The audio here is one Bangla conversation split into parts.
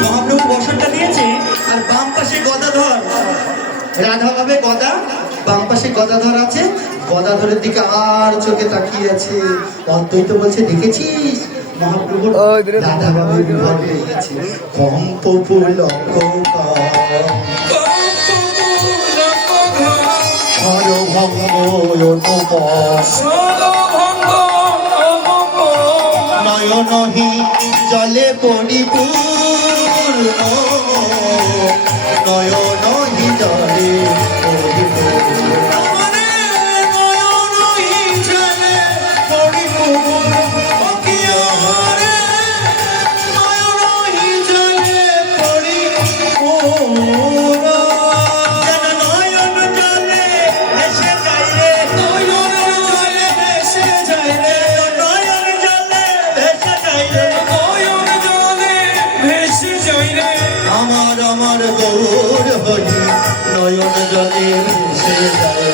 মহাপ্রভু বসনটা দিয়েছে আর বাম পাশে গদাধর, রাধা ভাবে গদা, বাম পাশে গদাধর আছে, গদাধরের দিকে আর চোখে তাকিয়ে আছে। অদ্বৈত বলছে দেখেছিস মহাপ্রভুর রাধা ভাবে বিবাহ হয়ে গেছে। কম্প পুলক নয়নহি জলে পরিপূর্ণ, নয়নহি জলে আমার গৌর হরি নয়ন জলে ভেসে যায়।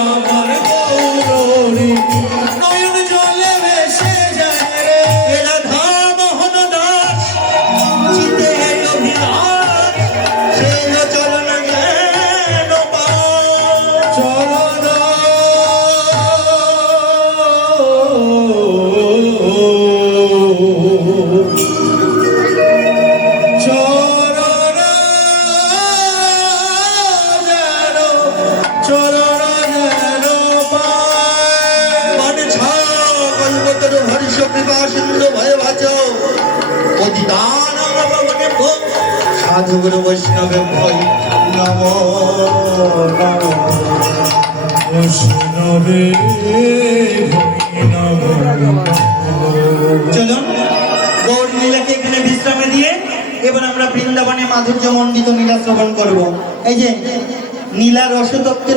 আমার গৌর হরি নয়ন জলে ভেসে যায় রে। রাধা মোহন দাস চিতে অভিলাষ, সে চরণ যেন চরণ সাধুগুরু বৈষ্ণবে ভয় নম বৈষ্ণবে। চলুন গৌর লীলাকে এখানে বিশ্রামে দিয়ে এবার আমরা বৃন্দাবনে মাধুর্য মণ্ডিত লীলা শ্রবণ করবো। এই যে নীলা রসতত্ত্বের